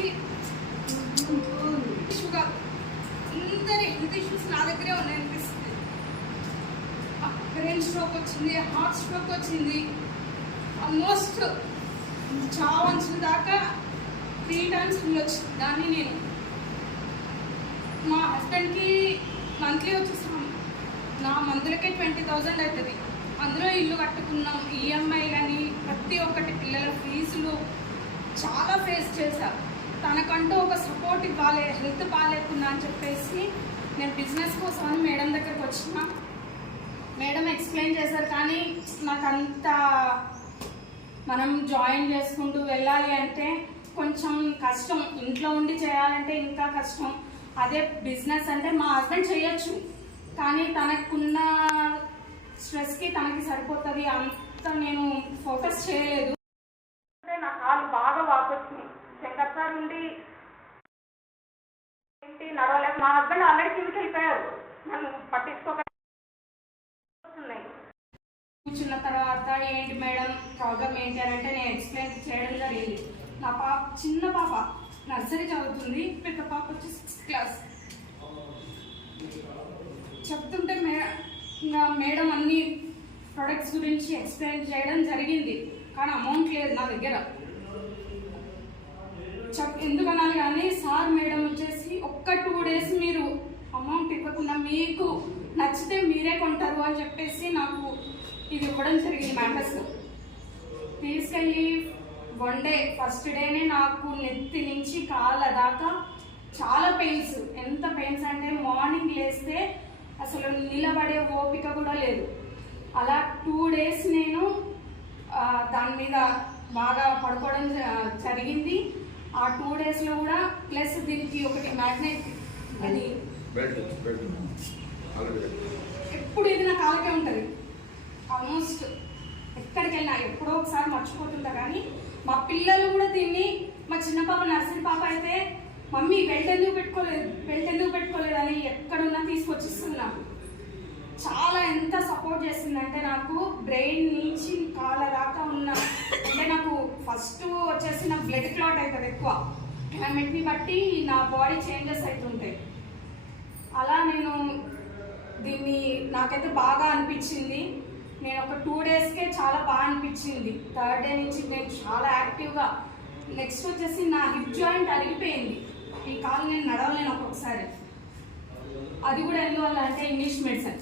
వచ్చేసి షుగర్ అందరి health issues నా దగ్గరే ఉన్నాయనిపిస్తుంది. బ్రెయిన్ స్ట్రోక్ వచ్చింది, హార్ట్ స్ట్రోక్ వచ్చింది, ఆల్మోస్ట్ చావంచిన దాకా 3 times వచ్చింది. దాన్ని నేను మా హస్బెండ్కి మంత్లీ వచ్చేసాం, నా మందులకే 20,000 అవుతుంది. అందులో ఇల్లు కట్టుకున్నాం, ఈఎంఐ కానీ ప్రతి ఒక్కటి, పిల్లల ఫీజులు చాలా ఫేస్ చేశాను. తనకంటూ ఒక సపోర్ట్ ఇవ్వాలి, హెల్త్ బాగాలేకుండా అని చెప్పేసి నేను బిజినెస్ కోసం అని మేడం దగ్గరకు వచ్చిన. మేడం ఎక్స్ప్లెయిన్ చేశారు, కానీ నాకంత మనం జాయిన్ చేసుకుంటూ వెళ్ళాలి అంటే కొంచెం కష్టం, ఇంట్లో ఉండి చేయాలంటే ఇంకా కష్టం. అదే బిజినెస్ అంటే మా హస్బెండ్ చేయొచ్చు, కానీ తనకున్న స్ట్రెస్కి తనకి సరిపోతుంది, అంత నేను ఫోకస్ చేయలేదు. నా కాలు బాగా వాపొచ్చింది, శంకర్ సార్ నుండి ఏంటి నడవలేక, మా హస్బెండ్ ఆల్రెడీ కిందకి వెళ్ళిపోయారు, నన్ను పట్టించుకోక కూర్చున్న తర్వాత ఏంటి మేడం ప్రాబ్లం ఏంటి అని అంటే నేను ఎక్స్ప్లెయిన్ చేయడం జరిగింది. నా చిన్న పాప నర్సరీ చదువుతుంది, పెద్ద పాప వచ్చి 6th క్లాస్. చెప్తుంటే మేడం అన్ని ప్రొడక్ట్స్ గురించి ఎక్స్ప్లెయిన్ చేయడం జరిగింది, కానీ అమౌంట్ లేదు నా దగ్గర. ఎందుకనాలి కానీ సార్ మేడం వచ్చేసి ఒక్క 2 days మీరు అమౌంట్ ఇవ్వకుండా మీకు నచ్చితే మీరే కొంటారు అని చెప్పేసి నాకు ఇది ఇవ్వడం జరిగింది. మ్యాటర్స్ తీసుకెళ్ళి 1 day ఫస్ట్ డేనే నాకు నెత్తి నుంచి కాళ్ళ దాకా చాలా పెయిన్స్. ఎంత పెయిన్స్ అంటే మార్నింగ్ లేస్తే అసలు నిలబడే ఓపిక కూడా లేదు. అలా 2 days నేను దాని మీద బాగా పడుకోవడం జరిగింది. ఆ 2 daysలో కూడా ప్లస్ దీనికి ఒకటి మ్యాగ్నెట్, అది ఎప్పుడు ఇది నా కాళ్ళకే ఉంటుంది. ఆల్మోస్ట్ ఎక్కడికి వెళ్ళినా ఎప్పుడో ఒకసారి మర్చిపోతుంటా, కానీ మా పిల్లలు కూడా దీన్ని, మా చిన్న పాప నర్సరీ పాప అయితే మమ్మీ బెల్ట్ ఎందుకు పెట్టుకోలేదు అని ఎక్కడున్నా తీసుకొచ్చిస్తుంది. నాకు చాలా ఎంత సపోర్ట్ చేసిందంటే నాకు బ్రెయిన్ నుంచి కాళ్ళ దాకా ఉన్న, అంటే నాకు ఫస్ట్ వచ్చేసి నాకు బ్లడ్ క్లాట్ అవుతుంది ఎక్కువ, క్లైమేట్ని బట్టి నా బాడీ చేంజెస్ అవుతుంటాయి. అలా నేను దీన్ని నాకైతే బాగా అనిపించింది. నేను ఒక 2 daysకే చాలా బాగా అనిపించింది. 3rd day నుంచి నేను చాలా యాక్టివ్గా. నెక్స్ట్ వచ్చేసి నా హిప్ జాయింట్ అరిగిపోయింది, ఈ కాలు నేను నడవలేను ఒక్కొక్కసారి. అది కూడా ఎందువల్ల అంటే ఇంగ్లీష్ మెడిసిన్.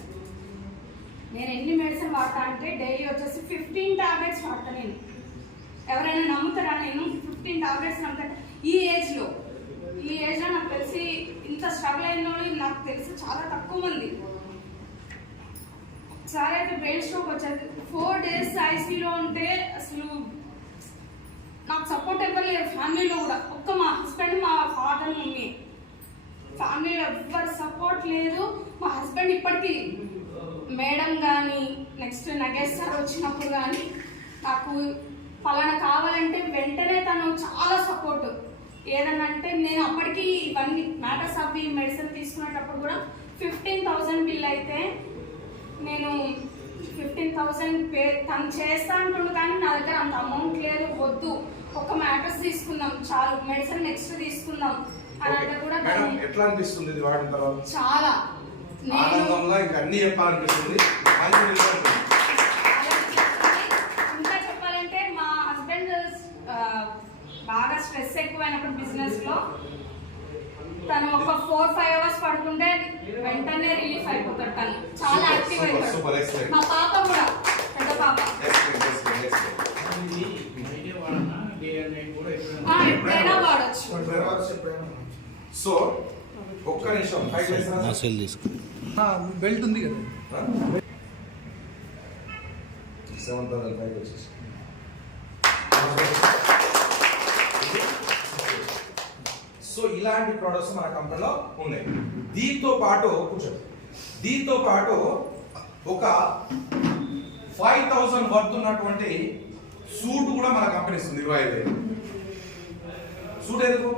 నేను ఎన్ని మెడిసిన్ వాడతా అంటే డైలీ వచ్చేసి 15 tablets వాడతా. నేను ఎవరైనా నమ్ముతారా? నేను 15 tablets నమ్ముతాను. ఈ ఏజ్లో నాకు తెలిసి ఇంత స్ట్రగుల్ అయిన వాళ్ళు నాకు తెలిసి చాలా తక్కువ మంది. ఒకసారి అయితే బ్రెయిన్ స్ట్రోక్ వచ్చేది, 4 days ఐసీలో ఉంటే అసలు నాకు సపోర్ట్ ఇవ్వలేదు. ఫ్యామిలీలో కూడా ఒక్క మా హస్బెండ్, మా ఫాదర్, మమ్మీ, ఫ్యామిలీలో ఎవ్వరు సపోర్ట్ లేదు. మా హస్బెండ్ ఇప్పటికీ మేడం కానీ నెక్స్ట్ నగేష్ సార్ వచ్చినప్పుడు కానీ నాకు పలానా కావాలంటే వెంటనే తను చాలా సపోర్ట్. ఏదన్నా అంటే నేను అప్పటికి ఇవన్నీ మ్యాటర్స్ అవి మెడిసిన్ తీసుకునేటప్పుడు కూడా 15,000 బిల్ అయితే నేను 15,000 పే తను చేస్తా అంటుండు, కానీ నా దగ్గర అంత అమౌంట్ లేదు. వద్దు, ఒక మ్యాటర్స్ తీసుకుందాం చాలు, మెడిసిన్ నెక్స్ట్ తీసుకుందాం అని అంటే కూడా ఎట్లా అనిపిస్తుంది ఇది వాడిన తర్వాత? చాలా ఆనందంగా ఇంకా అన్ని చెప్పాలనిపిస్తుంది. ఇంకా చెప్పాలంటే మా హస్బెండ్ బాగా స్ట్రెస్ ఎక్కువైనప్పుడు బిజినెస్ లో తను ఒక 4-5 hours పడుతుంటే వెంటనే రిలీఫ్ అయిపోతాడు. తను చాలా యాక్టివ్ అయిపోతాడు. మా పాప కూడా, పెద్ద పాప ఎప్పుడైనా వాడచ్చు. సో ఒక్క నిమిషం బెల్ట్ ఉంది కదా, 7,500 వచ్చేసి. సో ఇలాంటి ప్రొడక్ట్స్ మన కంపెనీలో ఉన్నాయి. దీంతో పాటు ఒక 5,000 వర్త్ ఉన్నటువంటి సూట్ కూడా మన కంపెనీ ఇస్తుంది. 25,000 సూట్ ఎందుకు?